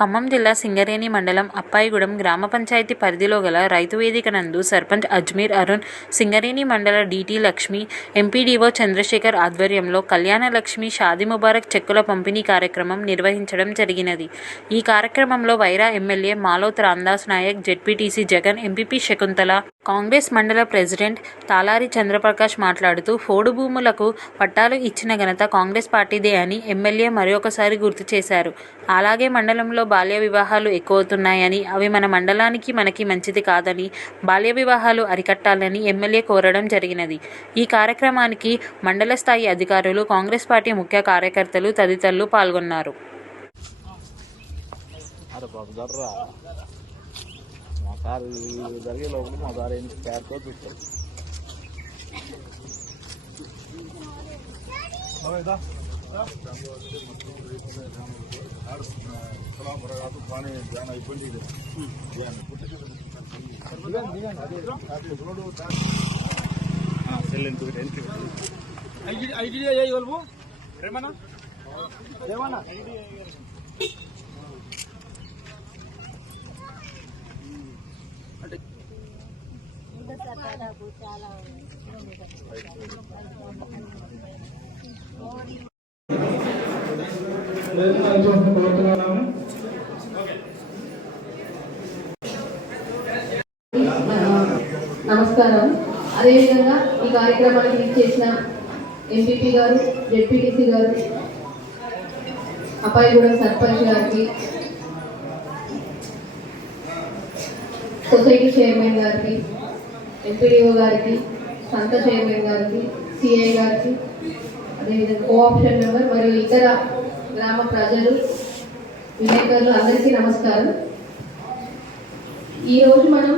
ఖమ్మం జిల్లా సింగరేణి మండలం అప్పాయిగూడెం గ్రామ పంచాయతీ పరిధిలో గల రైతు వేదిక నందు సర్పంచ్ అజ్మీర్ అరుణ్ సింగరేణి మండల డీటీ లక్ష్మి ఎంపీడీఓ చంద్రశేఖర్ ఆధ్వర్యంలో కళ్యాణ లక్ష్మి షాది ముబారక్ చెక్కుల పంపిణీ కార్యక్రమం నిర్వహించడం జరిగినది. ఈ కార్యక్రమంలో Wyra MLA Maloth Ramdas Naik ZPTC Jagan MPP Shakuntala Congress mandal president Talari Chandra Prakash మాట్లాడుతూ ఫోడు భూములకు పట్టాలు ఇచ్చిన ఘనత కాంగ్రెస్ పార్టీదే అని ఎమ్మెల్యే మరొకసారి గుర్తు చేశారు. అలాగే మండలంలో బాల్య వివాహాలు ఎక్కువవుతున్నాయని అవి మన మండలానికి మనకి మంచిది కాదని బాల్య వివాహాలు అరికట్టాలని ఎమ్మెల్యే కోరడం జరిగినది. ఈ కార్యక్రమానికి మండల స్థాయి అధికారులు కాంగ్రెస్ పార్టీ ముఖ్య కార్యకర్తలు తదితరులు పాల్గొన్నారు. బాబు జర్రా మా సార్ జరిగే లోపల మా సార్ ఏంటి క్యార్తో చూస్తారు కోరుతున్నాము నమస్కారం. అదేవిధంగా ఈ కార్యక్రమానికి చేసిన ఎంపీపీ గారు జెడ్పీటీసీ గారు అప్పాయిగూడెం సర్పంచ్ గారికి సొసైటీ చైర్మన్ గారికి ఎంపీడీఓ గారికి సంత చైర్మన్ గారికి సిఐ గారికి అదేవిధంగా కోఆప్షన్ మెంబర్ మరియు ఇతర గ్రామ ప్రజలు విలేకరులు అందరికీ నమస్కారం. ఈరోజు మనం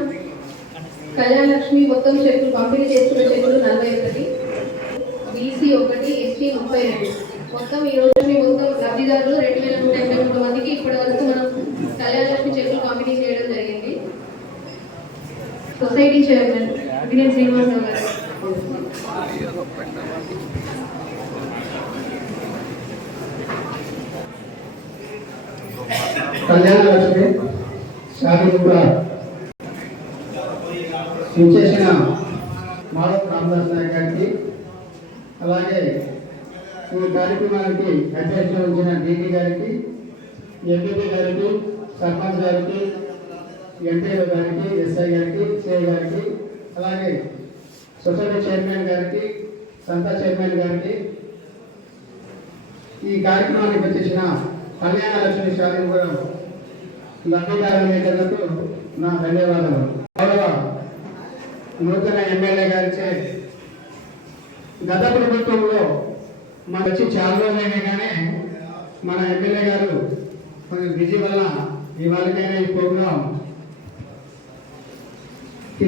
కళ్యాణ లక్ష్మి మొత్తం చెట్లు పంపిణీ చేస్తున్న చెట్లు నలభై ఒకటి బీసీ ఒకటి ఎస్టీ ముప్పై రెండు. మొత్తం ఈ రోజు మీ మొత్తం లబ్ధిదారులు రెండు వేల నూట ఎనభై మూడు మందికి ఇప్పటి వరకు మనం కళ్యాణ లక్ష్మి పంపిణీ చేయడం జరిగింది. సొసైటీ చైర్మన్ వినయ్ శ్రీనివాసరావు గారు. కళ్యాణ లక్ష్మి షాది కూడా ఇచ్చేసిన మాధవ్ రామదాస్ నాయక్ గారికి అలాగే ఈ కార్యక్రమానికి అధ్యక్షులు ఉంచిన డీటీ గారికి ఎంపీపీ గారికి సర్పంచ్ గారికి ఎంపీఓ గారికి ఎస్ఐ గారికి సిఐ గారికి అలాగే సొసైటీ చైర్మన్ గారికి సంతా చైర్మన్ గారికి ఈ కార్యక్రమానికి వచ్చేసిన కళ్యాణ లక్ష్మి శాలిని కూడా లబ్ధిదారులకు నా ధన్యవాదాలు గౌరవ నూతన ఎమ్మెల్యే గారిచే గత ప్రభుత్వంలో మన వచ్చి చాలా రోజులైనా కానీ మన ఎమ్మెల్యే గారు కొంచెం బిజీ వల్ల ఇవాళకైనా ఈ ప్రోగ్రాం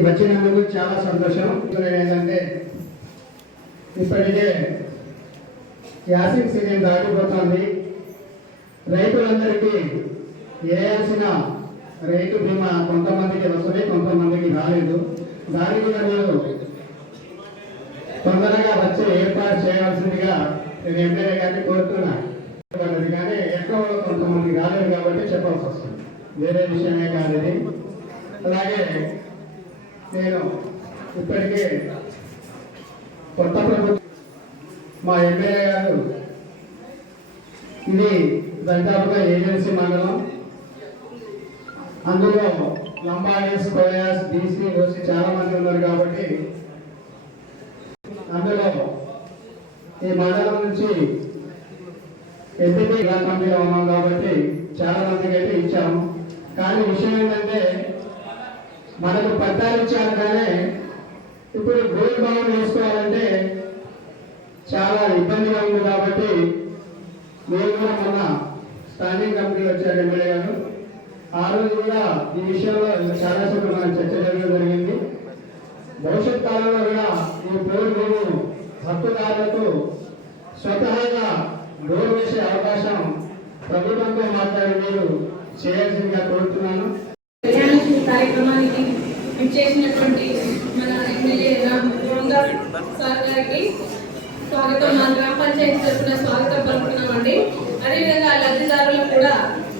వచ్చినందుకు చాలా సంతోషం. ఏంటంటే ఇప్పటికే యాసింగ్ సీజన్ దాటిపోతుంది. రైతులందరికీ వేయాల్సిన రైతు బీమా కొంతమందికి వస్తుంది కొంతమందికి రాలేదు. దాని కూడా మీరు తొందరగా వచ్చే ఏర్పాటు చేయాల్సిందిగా నేను ఎమ్మెల్యే గారిని కోరుతున్నా. కానీ ఎక్కువ కొంతమంది రాలేదు కాబట్టి చెప్పాల్సి వస్తుంది. వేరే విషయమే కాదు ఇది. అలాగే నేను ఇప్పటికే కొత్త ప్రభుత్వం మా ఎమ్మెల్యే గారు ఇది దాదాపుగా ఏజెన్సీ మండలం. అందులో లంబాడీస్ కోయాస్ బీసీ ఓసీ చాలా మంది ఉన్నారు కాబట్టి అందులో ఈ మండలం నుంచి ఎంపీ కమిటీలో ఉన్నాం కాబట్టి చాలా మందికి అయితే ఇచ్చాము కానీ విషయం ఏంటంటే మనకు పట్టాలు ఇచ్చారు కానీ ఇప్పుడు గోల్డ్ బాండ్ వేసుకోవాలంటే చాలా ఇబ్బందిగా ఉంది కాబట్టి నేను కూడా మొన్న స్టాండింగ్ కంపెనీలు వచ్చారు ఎమ్మెల్యే గారు. ఆ రోజు కూడా ఈ విషయంలో చాలా సార్లు మనం చర్చ జరగడం జరిగింది. భవిష్యత్ కాలంలో కూడా ఈ పోల్ భూము హక్కుదారులకు స్వతహాగా డోర్ వేసే అవకాశం ప్రభుత్వంతో మాట్లాడే మీరు చేయాల్సిందిగా కోరుతున్నాను. కార్యక్రమానికి చేసినటువంటి మన ఎమ్మెల్యే రామ్ రామదాస్ సార్ గారికి స్వాగతం. మన గ్రామ పంచాయతీ తరఫున స్వాగతం పలుకుతున్నామండి. అదేవిధంగా లబ్ధిదారులకు కూడా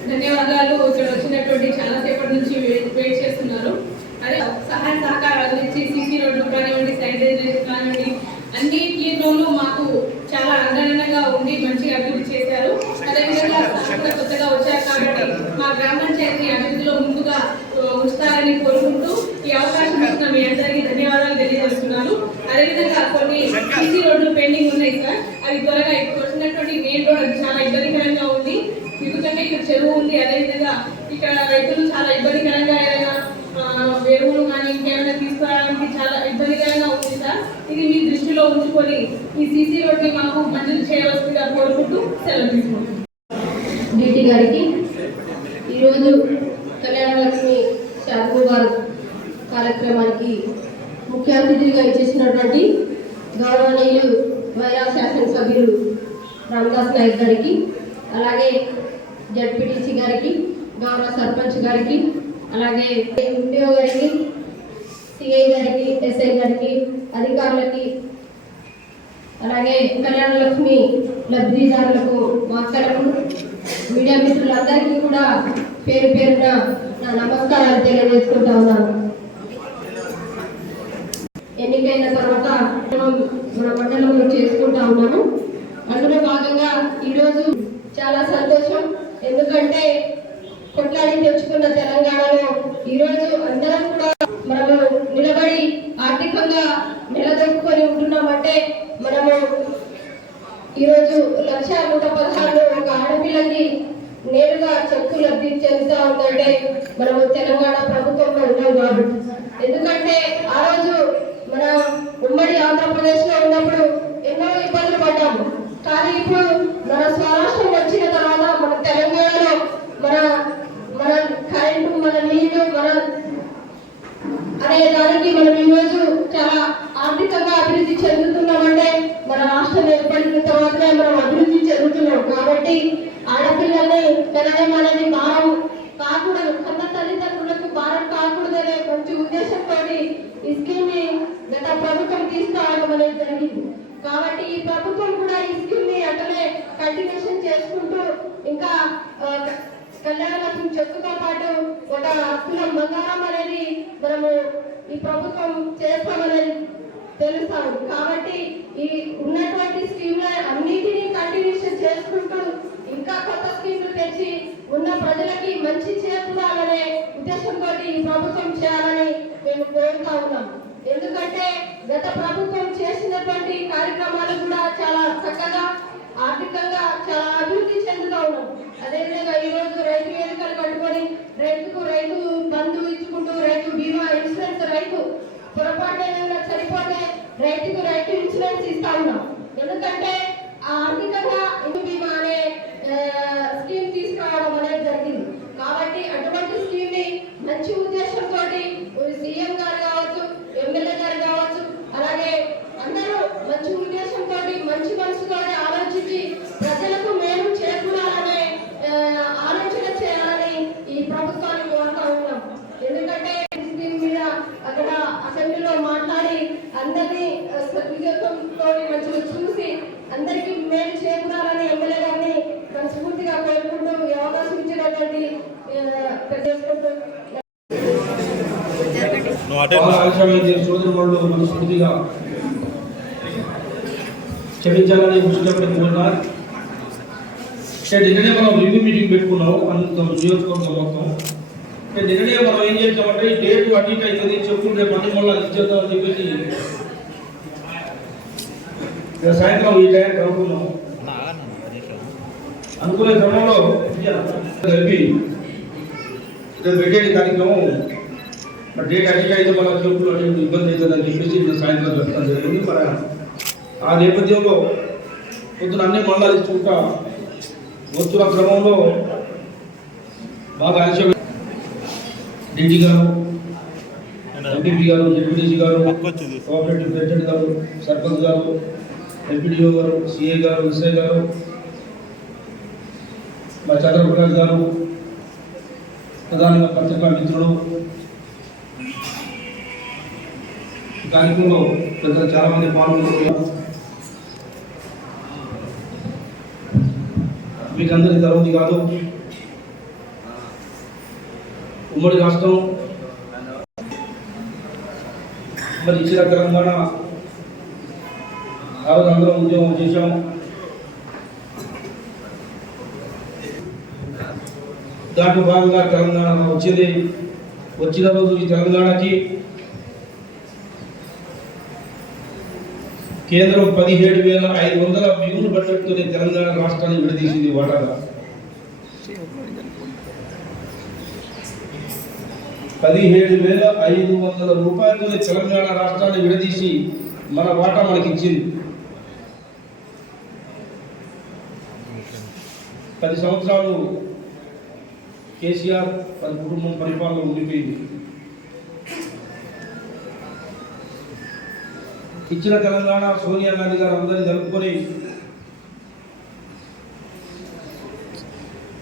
ధన్యవాదాలు. ఇక్కడ వచ్చినటువంటి చాలా సేపటి నుంచి వెయిట్ చేస్తున్నారు. అదే సహాయ సహకారాలు అందించి సీసీ రోడ్లు కానివ్వండి సైడ్రేజ్ కానివ్వండి అన్నిటిలోనూ మాకు చాలా అండదండగా ఉండి మంచిగా అభివృద్ధి చేశారు. అదేవిధంగా కొత్తగా వచ్చారు కాబట్టి మా గ్రామ పంచాయతీ అభివృద్ధిలో ముందుగా ఆ, ఉంచుతారని కోరుకుంటూ ఈ అవకాశం ఇచ్చిన మీ అందరికీ ధన్యవాదాలు తెలియజేస్తున్నాను అదేవిధంగా కొన్ని సీసీ రోడ్లు పెండింగ్ ఉన్నాయి సార్ అవి త్వరగా ఇప్పుడు వచ్చినటువంటి మెయిన్ రోడ్ అది చాలా ఇబ్బందికరంగా ఉంది ఎందుకంటే ఇక్కడ చెరువు ఉంది అదేవిధంగా ఇక్కడ రైతులు చాలా ఇబ్బందికరంగా ఏదైనా ఆ, ఎరువులు కానీ ఇంకేమైనా తీసుకురావడానికి చాలా ఇబ్బందికరంగా ఉంది సార్ ఇది మీ దృష్టిలో ఉంచుకొని ఈ సీసీ రోడ్ని మాకు మంజూరు చేయవలసిందిగా కోరుకుంటూ సెలవు తీసుకుంటున్నాం డిటి గారికి ఈరోజు కళ్యాణ లక్ష్మి శాంపు గారు కార్యక్రమానికి ముఖ్య ఇచ్చేసినటువంటి గౌరవనీయులు వైరా శాసనసభ్యులు రామదాస్ నాయక్ గారికి అలాగే జడ్పీటీసీ గారికి గౌరవ సర్పంచ్ గారికి అలాగే ఎండిఓ గారికి సిఐ గారికి ఎస్ఐ గారికి అధికారులకి అలాగే కళ్యాణ లక్ష్మి లబ్ధిదారులకు మాస్టర్లకు మీడియా మిత్రులందరికీ కూడా పేరు పేరున నా నమస్కారాలు తెలియజేసుకుంటా ఉన్నాను. ఎన్నికైన తర్వాత మనం మన మండలంలో చేసుకుంటా ఉన్నాను అందులో భాగంగా ఈరోజు చాలా సంతోషం. ఎందుకంటే కొట్లాడి తెచ్చుకున్న తెలంగాణలో ఈరోజు అందరం కూడా మనము నిలబడి ఆర్థికంగా నిలదొక్కుని ఉంటున్నామంటే మనము ఈరోజు లక్ష నూట పదహారు ఒక ఆడపిల్లకి నేరుగా చెక్కు లబ్ధి చెందుతా ఉందంటే మనము తెలంగాణ ప్రభుత్వంలో ఉన్నాం కాబట్టి. ఎందుకంటే ఆ రోజు మన ఉమ్మడి ఆంధ్రప్రదేశ్లో ఉన్నప్పుడు ఎన్నో ఇబ్బందులు పడ్డాము. కానీ ఇప్పుడు మన స్వరాష్ట్రం వచ్చిన తర్వాత మన తెలంగాణలో మన మన కరెంటు మన నీళ్ళు మన అనే దానికి మనం ఈరోజు చాలా ఆర్థికంగా అభివృద్ధి చెందుతున్నామంటే మన రాష్ట్రం ఏర్పడిన తర్వాత మనం అభివృద్ధి చెందుతున్నాం. కాబట్టి ఆడపిల్లల్ని పెరగడం అనేది భారం కాకూడదు. కన్న తల్లిదండ్రులకు భారం కాకూడదనే మంచి ఉద్దేశంతో ఈ స్కీమ్ని గత ప్రభుత్వం తీసుకురావడం అనేది జరిగింది. కాబట్టి ఈ ప్రభుత్వం కూడా ఈ స్కీమ్ని అట్లనే కంటిన్యూషన్ చేసుకుంటూ ఇంకా కళ్యాణ లక్ష్మి చెక్కుతో పాటు ఒక తులం బంగారం అనేది మనము ఈ ప్రభుత్వం చేస్తామనేది తెలుస్తాము కాబట్టి ఈ ఉన్నటువంటి స్కీమ్ల అన్నిటినీ కంటిన్యూషన్ చేసుకుంటూ ఇంకా కొత్త స్కీమ్లు తెచ్చి ఉన్న ప్రజలకి మంచి చేకూరాలనే ఉద్దేశంతో ఈ ప్రభుత్వం చేయాలని మేము కోరుతా ఉన్నాం. ఎందుకంటే గత ప్రభుత్వం చేసినటువంటి కార్యక్రమాలు కూడా చాలా చక్కగా ఆర్థికంగా చాలా అభివృద్ధి చెందుతా ఉన్నాం. అదేవిధంగా ఈ రోజు రైతు వేదికలు కట్టుకొని రైతుకు రైతు బంధు ఇచ్చుకుంటూ రైతు బీమా ఇన్సూరెన్స్ రైతు పొరపాటు సరిపోతే చనిపోతే రైతుకు రైతు ఇన్సూరెన్స్ ఇస్తా ఉన్నాం. ఎందుకంటే ఆ ఆర్థికంగా ఇంటి బీమా అనే ఆ, స్కీమ్ తీసుకురావడం అనేది జరిగింది కాబట్టి అటువంటి స్కీమ్ని మంచి ఉద్దేశంతో సీఎం గారు కావచ్చు ఎమ్మెల్యే గారు కావచ్చు అలాగే అందరూ మంచి ఉద్దేశంతో మంచి మనసుతో ఆలోచించి ప్రజలకు మేలు చేకూరాలనే ఆ, ఆలోచన చేయాలని ఈ ప్రభుత్వాన్ని కోరుతా ఉన్నాం ఎందుకంటే ఈ స్కీమ్ మీద అక్కడ అసెంబ్లీలో మాట్లాడి అందరినీ సద్వినియోగంతో మంచిగా చూసి అందరికీ మేలు చేకూరాలని ఎమ్మెల్యే గారిని మనస్ఫూర్తిగా కోరుకుంటూ ఈ అవకాశం ఇచ్చినటువంటి ఆ, చేసుకుంటూ ఆశావాది వాళ్ళు మనస్ఫూర్తిగా క్షమించాలని ముఖ్యమంత్రి కోరుతున్నారు అంటే నిన్ననే మనం రివ్యూ మీటింగ్ పెట్టుకున్నాం అంత నియోజకవర్గం మొత్తం. అంటే నిన్ననే మనం ఏం చేస్తామంటే ఈ డేట్ అడ్మిట్ అవుతుంది చెప్పుకుంటే పని మళ్ళీ అని చెప్పేసి సాయంత్రం ఈ టైం కనుక్కున్నాం అనుకునే క్రమంలో కలిపి రేపు పెట్టేది కార్యక్రమం మరి డేట్ అడిగి అయితే మన చెప్పులు అటు ఇబ్బంది అవుతుందని చెప్పేసి నేను సాయంత్రం పెట్టడం జరిగింది. మరి ఆ నేపథ్యంలో పొద్దున అన్ని మండలాలు ఇచ్చుకుంటా వస్తున్న క్రమంలో బాగా ఆలస్యం డీటీ గారు ఎంపీపీ గారు డిప్యూటీసీ గారు కోఆపరేటివ్ ప్రెసిడెంట్ గారు సర్పంచ్ గారు ఎంపీడీఓ గారు సిఏ గారు ఎస్ఐ గారు మా చంద్రప్రకాష్ గారు ప్రధానంగా పత్రికా మిత్రులు కార్యక్రమంలో ప్రజలు చాలామంది పాల్గొంటున్నారు మీకు అందరికీ తెలవదు కాదు. ఉమ్మడి రాష్ట్రం మరి ఇచ్చిన తెలంగాణ ఆరోజు అందరం ఉద్యోగం చేశాం దాంట్లో భాగంగా తెలంగాణ వచ్చింది. వచ్చిన రోజు ఈ తెలంగాణకి కేంద్రం పదిహేడు వేల ఐదు వందల మిగులు బడ్జెట్తోనే తెలంగాణ రాష్ట్రాన్ని విడదీసింది వాటాగా పదిహేడు వేల ఐదు వందల రూపాయలతోనే తెలంగాణ రాష్ట్రాన్ని విడదీసి మన వాటా మనకిచ్చింది. పది సంవత్సరాలు కేసీఆర్ తన కుటుంబం పరిపాలన ఉండిపోయింది. ఇచ్చిన తెలంగాణ సోనియా గాంధీ గారు అందరినీ జరుపుకొని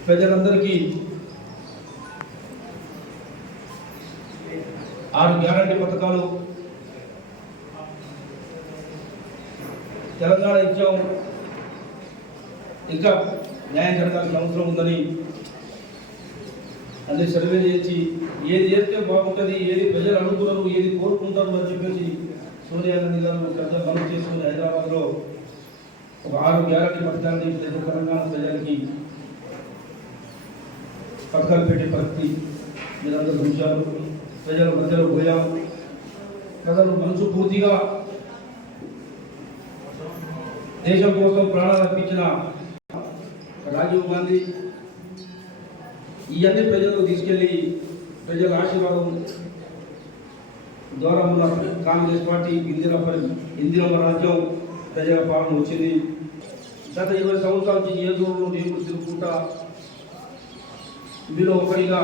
ప్రజలందరికీ ఆరు గ్యారంటీ పథకాలు తెలంగాణ ఇచ్చాం. ఇంకా న్యాయం జరగాల్సిన అవసరం ఉందని అన్ని సర్వే చేసి ఏది చేస్తే బాగుంటుంది ఏది ప్రజలు అనుకున్నారు ఏది కోరుకుంటారు అని చెప్పేసి సోనియా గాంధీ గారు పెద్ద మనసు చేసుకుని హైదరాబాద్లో ఒక ఆరు గ్యారంటీ పథకాన్ని ప్రజల తెలంగాణ ప్రజలకి పథకాలు పెట్టే పరిస్థితి మీరందరూ చూశారు. ప్రజల మధ్యలో పోయాము. ప్రజలు మనసు పూర్తిగా దేశం కోసం ప్రాణాలు అర్పించిన రాజీవ్ గాంధీ ఇవన్నీ ప్రజలకు తీసుకెళ్ళి ప్రజల ఆశీర్వాదం దూరం ఉన్న కాంగ్రెస్ పార్టీ ఇందిరా పరి- ఇందిరమ్మ రాజ్యం ప్రజల పాలన వచ్చింది. గత ఇరవై సంవత్సరాల నుంచి ఏదో నేను తిరుగుకుంటా మీలో ఒకరిగా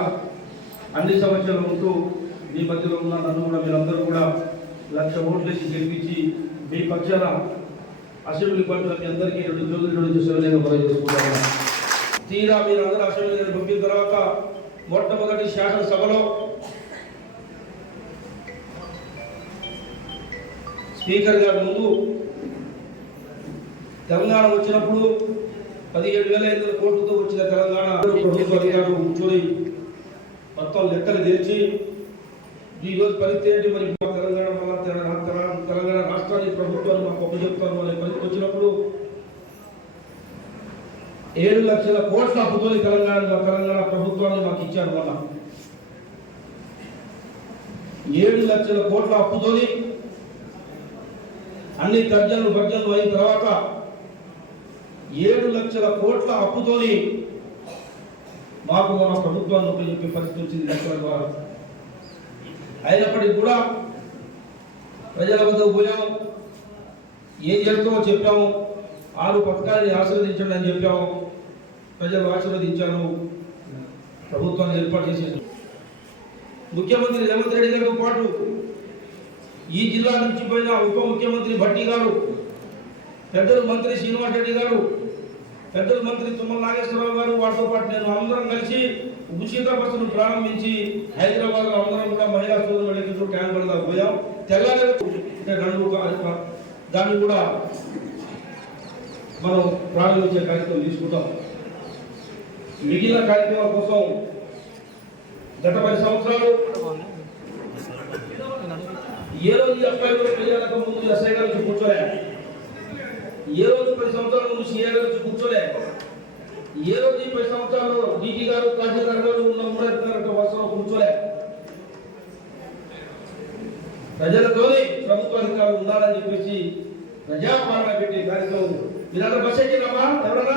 అన్ని సమస్యలు ఉంటూ మీ మధ్యలో ఉన్న నన్ను కూడా మీరందరూ కూడా లక్ష ఓట్లేసి గెలిపించి మీ పక్షాన అసెంబ్లీ పట్ల మీ అందరికీ రెండు జోగులు రెండు సెలవులుగా మనం చేసుకుంటాము తీరా మీరు అందరూ అసెంబ్లీ పంపిన తర్వాత మొట్టమొదటి శాసనసభలో స్పీకర్ గారి ముందు తెలంగాణ వచ్చినప్పుడు పదిహేడు వేల ఐదు వందల కోట్లతో వచ్చిన తెలంగాణ ప్రభుత్వ అధికారులు కూర్చొని మొత్తం లెక్కలు తెరిచి ఈరోజు పరిస్థితి ఏంటి? మరి మా తెలంగాణ వల్ల తెలంగాణ తెలంగాణ- తెలంగాణ ప్రభుత్వాన్ని మాకు ఒప్పు చెప్తాను అనే పరిస్థితి వచ్చినప్పుడు ఏడు లక్షల కోట్ల అప్పుతో తెలంగాణ తెలంగాణ ప్రభుత్వాన్ని మాకు ఇచ్చారు మొన్న ఏడు లక్షల కోట్ల అప్పుతోని అన్ని తర్జనలు భర్జనలు అయిన తర్వాత ఏడు లక్షల కోట్ల అప్పుతోని మాకు మన ప్రభుత్వాన్ని ఉపయోగించే పరిస్థితి వచ్చింది లక్షల ద్వారా. అయినప్పటికీ కూడా ప్రజల వద్దకు పోయాము. ఏం చేస్తామో చెప్పాము. ఆరు పథకాలని ఆశీర్వదించండి అని చెప్పాము. ప్రజలు ఆశీర్వదించాను ప్రభుత్వాన్ని ఏర్పాటు చేసేది ముఖ్యమంత్రి రేవంత్ రెడ్డి గారితో పాటు ఈ జిల్లా నుంచి పోయిన ఉప ముఖ్యమంత్రి భట్టి గారు పెద్దలు మంత్రి శ్రీనివాస్ రెడ్డి గారు పెద్దలు మంత్రి తుమ్మల నాగేశ్వరరావు గారు వాటితో పాటు నేను అందరం కలిసి ఉచిత బస్సును ప్రారంభించి హైదరాబాద్లో అందరం కూడా మహిళా సోదరులు ట్యాంక్ బండ్ దాకా పోయాం. తెల్లారి రెండు దాన్ని కూడా మనం ప్రారంభించే కార్యక్రమం తీసుకుంటాం. మిగిలిన కార్యక్రమాల కోసం గత పది సంవత్సరాలు ఏ రోజు ఈ అబ్బాయి కూడా పెళ్ళాక ముందు ఎస్ఐ గారు వచ్చి కూర్చోలే? ఏ రోజు పది సంవత్సరాల ముందు సీఏ గారు వచ్చి కూర్చోలే? ఏ రోజు పది సంవత్సరాలు డీటీ గారు తహసీల్దార్ గారు ఉన్న మూడో వరుసలో కూర్చోలే? ప్రజలతోనే ప్రభుత్వ అధికారులు ఉండాలని చెప్పేసి ప్రజాపాలన పెట్టే కార్యక్రమం మీరందరూ బస్ ఎక్కిరమ్మా ఎవరన్నా?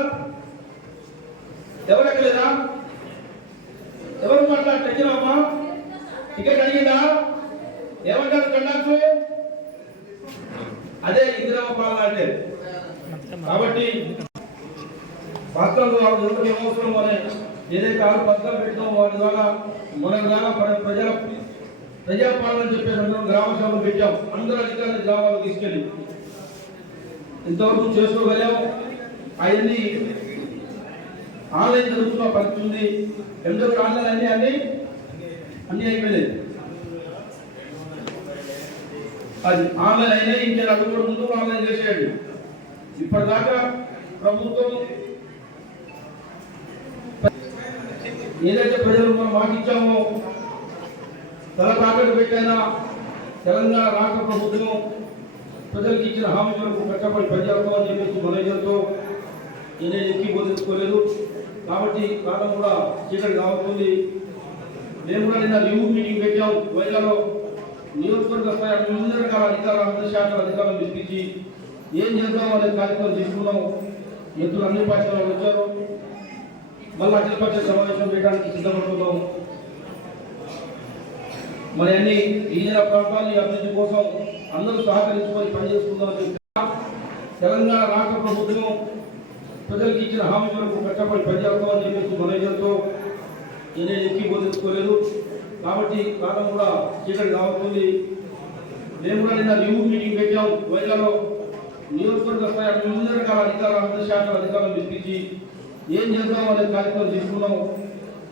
ఎవరు ఎక్కలేదా? ఎవరు మాట్లాడి ఎక్కిరమ్మా టికెట్ అడిగిందా? ఏమంటారు కండక్టర్? అదే ఇందిరమ్మ పాలన అంటే. కాబట్టి వాస్తవంగా వాళ్ళు ఉండడం ఏమవసరం అనే ఏదైతే ఆరు పథకాలు పెట్టామో వాటి ద్వారా మన గ్రామ ప్రజల ప్రజాపాలన చెప్పేసి అందరం గ్రామ సభలు పెట్టాం. అందరూ అధికారులు గ్రామాలకు తీసుకెళ్ళి. ఇంతవరకు చేసుకోగలం అవన్నీ ఆన్లైన్ జరుగుతున్న పరిస్థితి ఉంది. ఎందుకు ఆన్లైన్ అన్ని అన్ని అన్ని అయిపోయినాయి. అది ఆన్లైన్ అయినా ఇంకా అవి కూడా ముందు ఆన్లైన్ చేసేయండి. ఇప్పటిదాకా ప్రభుత్వం ఏదైతే ప్రజలు మనం మాటిచ్చామో తల తాకట్టు పెట్టైనా తెలంగాణ రాష్ట్ర ప్రభుత్వం ప్రజలకు ఇచ్చిన హామీ వరకు ప్రజలతో అని చెప్పేసి మనతో నేను ఎక్కి బోధించుకోలేదు కాబట్టి కాలం కూడా చీకటి కావస్తుంది మేము కూడా నిన్న లీవ్ మీటింగ్ పెట్టాం వైజాగ్లో నియోజకవర్గ స్థాయి అన్ని రకాల అధికారులు అందరి శాఖల అధికారులను పిలిపించి ఏం చేద్దాం అనే కార్యక్రమం తీసుకున్నాం. ఎత్తులు అన్ని పార్టీల వాళ్ళు వచ్చారు. మళ్ళీ అఖిల పక్ష సమావేశం చేయడానికి సిద్ధపడుతున్నాం. మరి అన్ని గిరిజన ప్రాంతాన్ని అభివృద్ధి కోసం అందరూ సహకరించుకొని పనిచేసుకుందామని తెలంగాణ రాష్ట్ర ప్రభుత్వం ప్రజలకు ఇచ్చిన హామీ వరకు కట్టబడి పనిచేస్తామని చెప్పేసి మనం మనతో నేనే ఎక్కి బోధించుకోలేదు కాబట్టి కాలం కూడా చీకటి కావస్తుంది మేము కూడా నిన్న రివ్యూ మీటింగ్ పెట్టాం. వైద్యలో నియోజకవర్గ స్థాయి అన్ని రకాల అధికారులు అందరి శాఖల అధికారులు పిలిపించి ఏం చేద్దాం అనే కార్యక్రమం తీసుకున్నాం.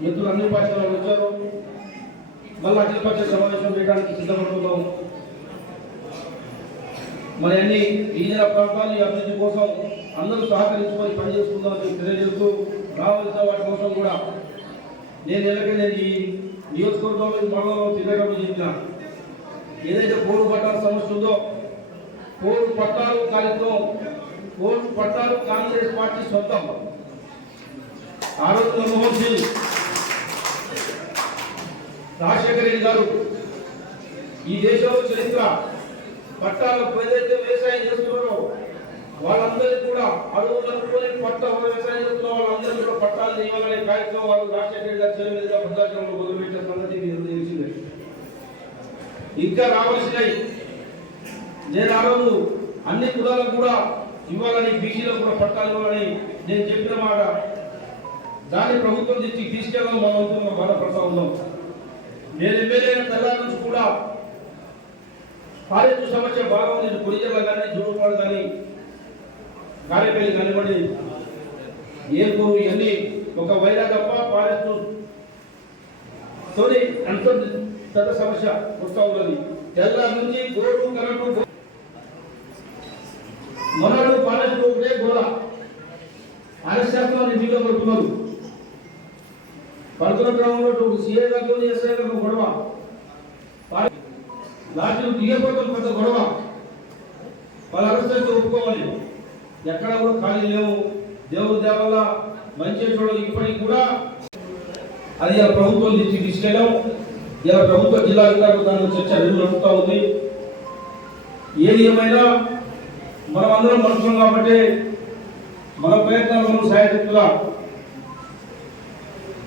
ఎత్తులు అన్ని పార్టీల వచ్చారు. మళ్ళీ అఖిల పక్ష సమావేశం చేయడానికి సిద్ధపడుతున్నాం. మరి అన్ని గిరిజన ప్రాంతాన్ని అభివృద్ధి కోసం అందరూ సహకరించుకొని పనిచేసుకుందామని తెలియజేస్తూ రావాల్సిన వాటి కోసం కూడా నేను ఎలాగైనా ఈ నియోజకవర్గంలో ఈ మండలంలో తిరగడం చెప్పిన ఏదైతే పోడు పట్టాల సమస్య ఉందో పోడు పట్టాలు కార్యక్రమం పోడు పట్టాలు కాంగ్రెస్ పార్టీ సొంతం. ఆ రోజు మన్మోహన్ సింగ్ రాజశేఖర రెడ్డి గారు ఈ దేశంలో చరిత్ర పట్టాలు ఏదైతే వ్యవసాయం చేస్తున్నారో వాళ్ళందరికీ కూడా అడుగులనుకొని పట్ట వ్యవసాయం చేస్తున్న వాళ్ళందరూ కూడా పట్టాలు చేయాలనే కార్యక్రమం వాళ్ళు రాష్ట్ర గారు చేయడం మీదుగా భద్రాచలంలో మొదలుపెట్టిన సంగతి మీరు తెలిసిందే. ఇంకా రావాల్సినవి. నేను ఆ రోజు అన్ని కులాలకు కూడా ఇవ్వాలని బీసీలకు కూడా పట్టాలు ఇవ్వాలని నేను చెప్పిన మాట. దాన్ని ప్రభుత్వం దృష్టికి తీసుకెళ్ళడం మన వంతు బాధపడతా ఉన్నాం నేను ఎమ్మెల్యే తెల్లారి నుంచి కూడా పాలెత్తు సమస్య బాగా ఉంది కొడిజల్ల కానీ జూడుపాడు కానీ కారేపల్లి కనబడి ఏర్పూరు ఇవన్నీ ఒక వైరా తప్ప పాలెత్తు. తోని ఎంతో పెద్ద సమస్య వస్తూ ఉన్నది. తెల్ల నుంచి గోరు కరెంటు మొన్నడు పాలెత్తు ఒకటే గోడ ఆలస్యాత్మ నిధిలో పడుతున్నారు పడుతున్న క్రమంలో సీఏ గారితో ఎస్ఐ గారితో గొడవ. లాంటి దిగపోతున్న పెద్ద గొడవ. వాళ్ళ అరెస్ట్ ఒప్పుకోవాలి. ఎక్కడ కూడా ఖాళీ లేవు. దేవుడు దేవల్ల మంచి చూడ ఇప్పటికి కూడా అది ఇలా ప్రభుత్వం దృష్టికి తీసుకెళ్ళాం. ఇలా ప్రభుత్వ జిల్లా అధికారులు దాని చర్చ రెండు నడుపుతా ఉంది. ఏది ఏమైనా మనం అందరం మనుషులం కాబట్టి మన ప్రయత్నాలు మనం సాయశక్తులా.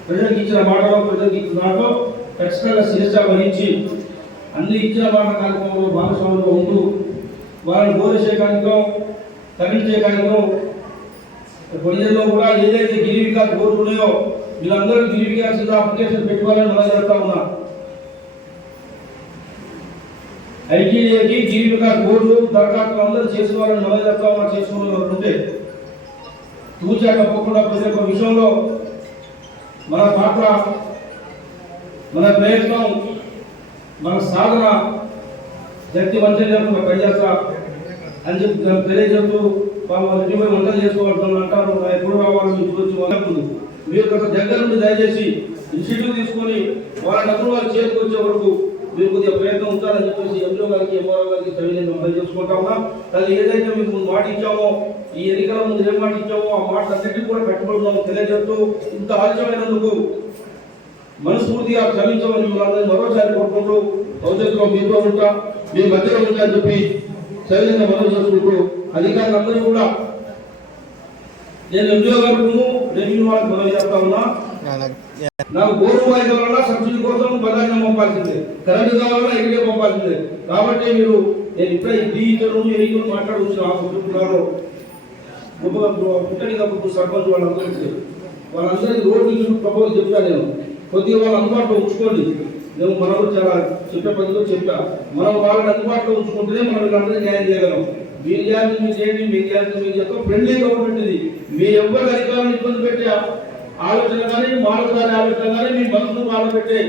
ప్రజలకు ఇచ్చిన మాటలో ప్రజలకు ఇచ్చిన మాటలో ఖచ్చితంగా శిరస వహించి అన్ని ఇచ్చిన మాట కార్యక్రమంలో భాగస్వాములుగా ఉంటూ వారిని బోధించే కార్యక్రమం తగ్గించే కార్యక్రమం పొలిజన్లో కూడా ఏదైతే గిరి వికాస్ బోర్డు ఉన్నాయో వీళ్ళందరూ గిరి వికాస్ అప్లికేషన్ పెట్టుకోవాలని మనం చెప్తా ఉన్నా. ఐటీఏకి గిరి వికాస్ బోర్డు దరఖాస్తులు అందరూ చేసుకోవాలని మనం చెప్తా ఉన్నా చేసుకున్న ఉంటే. తూచా తప్పకుండా ప్రతి ఒక్క విషయంలో మన పాత్ర మన ప్రయత్నం మన సాధన శక్తి మంచి లేకుండా పనిచేస్తా. అని చెప్పి తెలియజేస్తూ వాళ్ళు నిజమే వంటలు చేసుకోవాలని అంటారు. ఎప్పుడు రావాలి మీకు వచ్చి వంటలు మీరు కొంత దగ్గర నుండి దయచేసి ఇన్స్టిట్యూట్ తీసుకొని వాళ్ళ డబ్బులు వాళ్ళు చేరుకొచ్చే వరకు మీరు కొద్దిగా ప్రయత్నం ఉంచాలని చెప్పేసి ఎంఓ గారికి ఎంఆర్ఓ గారికి సవినయంగా మనం చేసుకుంటా ఉన్నాం. అది ఏదైతే మీకు మాట ఇచ్చామో ఈ ఎన్నికల ముందు ఏం మాట ఇచ్చామో ఆ మాట అన్నిటికీ కూడా కట్టుబడుతున్నాం తెలియజేస్తూ ఇంత ఆలస్యమైనందుకు మనస్ఫూర్తిగా క్షమించమని మిమ్మల్ని మరోసారి కోరుకుంటూ భవిష్యత్తులో మీతో ఉంటా మీ మధ్యలో ఉంటా అని చెప్పి సవినంగా మనం చేసుకుంటూ అధికారులందరూ కూడా నేను ఉద్యోగాలను రెవెన్యూ వాళ్ళకి మనం చేస్తా ఉన్నా. నాకు బోరు వాయి కావాలన్నా సబ్సిడీ కోసం బదాన్ని పంపాల్సిందే. కరెంటు కావాలన్నా ఎగిరే పంపాల్సిందే. కాబట్టి మీరు నేను ఇప్పుడే డీఈతో ఎయితో ఆ కుటుంబాలు. పుట్టని కప్పు సర్పంచ్ వాళ్ళందరికీ. వాళ్ళందరికీ రోడ్డు ఇష్యూ ప్రపోజ్ చెప్పా నేను. కొద్దిగా వాళ్ళ అందుబాటులో ఉంచుకోండి. నేను మనము చాలా చెప్పే పనిలో చెప్పా. మనం వాళ్ళని అందుబాటులో ఉంచుకుంటేనే మనం అందరూ న్యాయం చేయగలం. మీరు చేయాల్సింది మీరు చేయండి మీరు చేయాల్సింది మీరు చేస్తాం ఫ్రెండ్లీ గవర్నమెంట్ ఇది. మీ ఎవ్వరు అధికారులను ఇబ్బంది పెట్టే ఆలోచన కానీ మాలకు కానీ ఆలోచన కానీ మీ మనసును బాధపెట్టే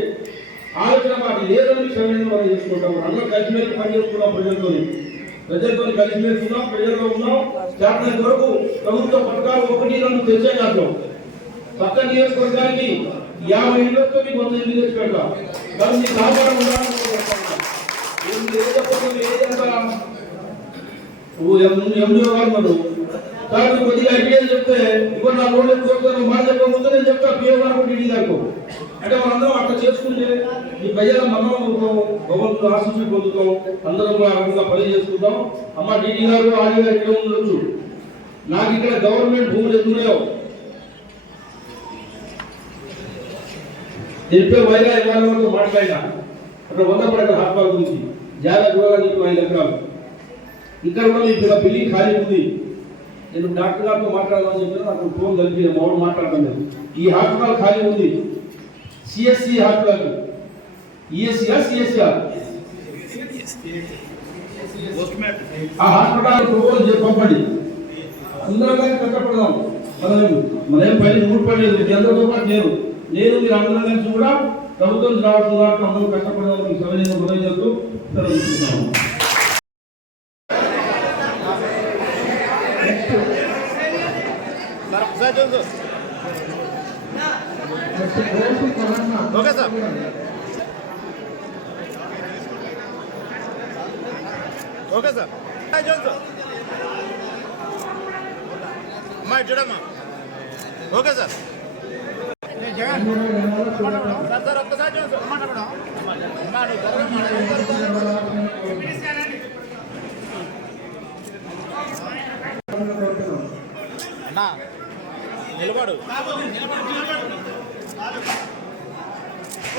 ఆలోచన మాట లేదని క్షమించి మనం చేసుకుంటాం. అందరూ కలిసిమెలిసి పనిచేసుకున్నాం ప్రజలతో ప్రజలతో కలిసిమెలిసి ప్రజల్లో ఉన్నాం. చేతనంత వరకు ప్రభుత్వ పథకాలు ఒకటి రెండు తెచ్చే కాదు. పక్క నియోజకవర్గానికి యాభై ఇల్లు మీకు వంద ఇల్లు తెచ్చి పెడతా కానీ మీ సహకారం ఏం నువ్వు కొద్దిగా ఐడియాలు చెప్తే ఇప్పుడు నా రోడ్లు ఎందుకు మాట చెప్పకముందు నేను చెప్తా పిఓ గారు టీడీ అంటే మనందరం అట్లా చేసుకుంటే ఈ ప్రజల మనం పొందుతాం భగవంతుడు పొందుతాం అందరం ఆ రకంగా పని చేసుకుంటాం. అమ్మ డిడి గారు ఆడి గారు ఇక్కడ ఉండొచ్చు. నాకు ఇక్కడ గవర్నమెంట్ భూములు ఎందుకు లేవు? చెప్పే వైరా ఇవాళ వరకు మాట్లాడినా అక్కడ వంద పడక హాస్పిటల్ గురించి జాగ్రత్త కూడా నీకు ఐదు ఎకరాలు. ఇక్కడ కూడా ఇక్కడ ఇలా బిల్డింగ్ ఖాళీ ఉంది. నేను డాక్టర్ గారితో మాట్లాడదామని చెప్పిన నాకు ఫోన్ కలిపి మామూలు మాట్లాడటం లేదు. ఈ హాస్పిటల్ ఖాళీ ఉంది. సిఎస్సి హాస్పిటల్ ఈఎస్సిఆర్ సిఎస్సిఆర్ ఆ? హాస్పిటల్ ప్రపోజల్ చేసి పంపండి. అందరం కలిసి కష్టపడదాం మనం మనం పని మూడు పని లేదు. మీ అందరితో పాటు నేను నేను మీరు అందరం కలిసి కూడా ప్రభుత్వం రావాల్సిన వాటిని అందరూ కష్టపడే మీకు సరైన చేస్తూ ఓకే సార్ ఓకే సార్ అమ్మా చూడమ్మా ఓకే సార్ సార్ సార్ ఒక్కసారి చూడండి సార్ అమ్మా అమ్మా అమ్మా నువ్వు జరగమ్మా. అన్నా నిలబడు.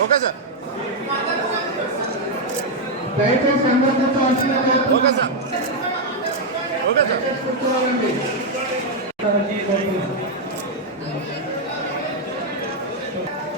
Okay sir okay sir okay sir కూర్చోవాలండి Aadhaar కాదమ్మా ఆధార్ కాదమ్మా అమ్మా అమ్మా అమ్మా దేనికి అమ్మా ఒక దేనికి ఎప్పటికీ కూర్చోండి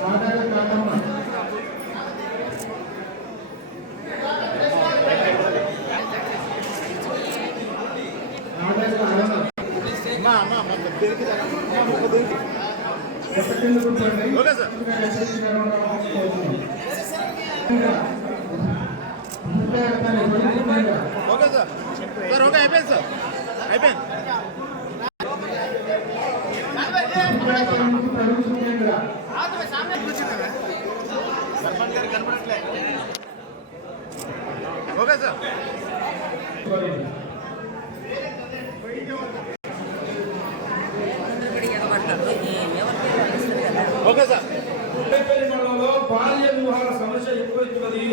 ఓకే సార్. సార్ ఓకే అయిపోయింది సార్. అయిపోయింది. Okay sir okay sir Undepalli మండలంలో బాల్య వివాహాల సమస్య ఎక్కువైతున్నది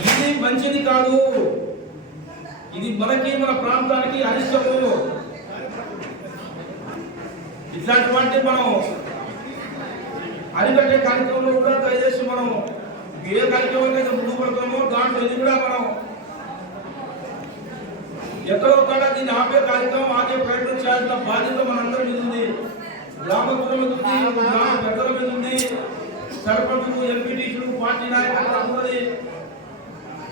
ఇది మంచిది కాదు ఇది మనకి మన ప్రాంతానికి అరిష్టము ఇట్లాంటి వాటిని మనం అరికట్టే కార్యక్రమంలో కూడా దయచేసి మనం ఏ కార్యక్రమం అయితే ముందుకు పడతామో దాంట్లో ఇది కూడా మనం ఎక్కడో ఒక్కడ దీన్ని ఆపే కార్యక్రమం ఆపే ప్రయత్నం చేయాల్సిన బాధ్యత మనందరి మీద ఉంది. గ్రామస్తుల మీద ఉంది గ్రామ పెద్దల మీద ఉంది. సర్పంచులు ఎంపీటీసులు పార్టీ నాయకులు ఉన్నది.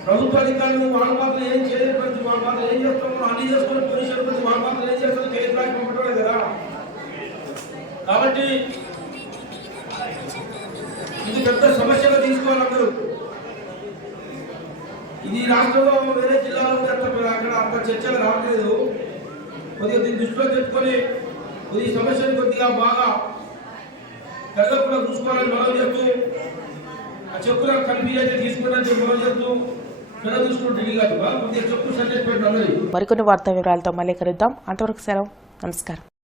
ప్రభుత్వ అధికారులు వాళ్ళ మాత్రం ఏం చేయలేదు వాళ్ళ మాత్రం ఏం చేస్తామో అన్ని చేసుకుని పొజిషన్ ప్రతి వాళ్ళ మాత్రం ఏం చేస్తారో కేసు రాసి పంపటం కదా. కాబట్టి ఇది పెద్ద సమస్యగా తీసుకోవాలి అందరూ. ఇది రాష్ట్రంలో వేరే జిల్లాలో అక్కడ అంత చర్చలు రావట్లేదు. కొద్దిగా దీన్ని దృష్టిలో పెట్టుకొని కొద్ది సమస్యను కొద్దిగా బాగా పెద్దకుండా చూసుకోవాలని మనం చేస్తూ ఆ చెప్పుల కలిపి అయితే తీసుకుంటారని మనం చేస్తూ మరికొన్ని వార్తా వివరాలతో మళ్ళీ కలుద్దాం. అంతవరకు సెలవు. నమస్కారం.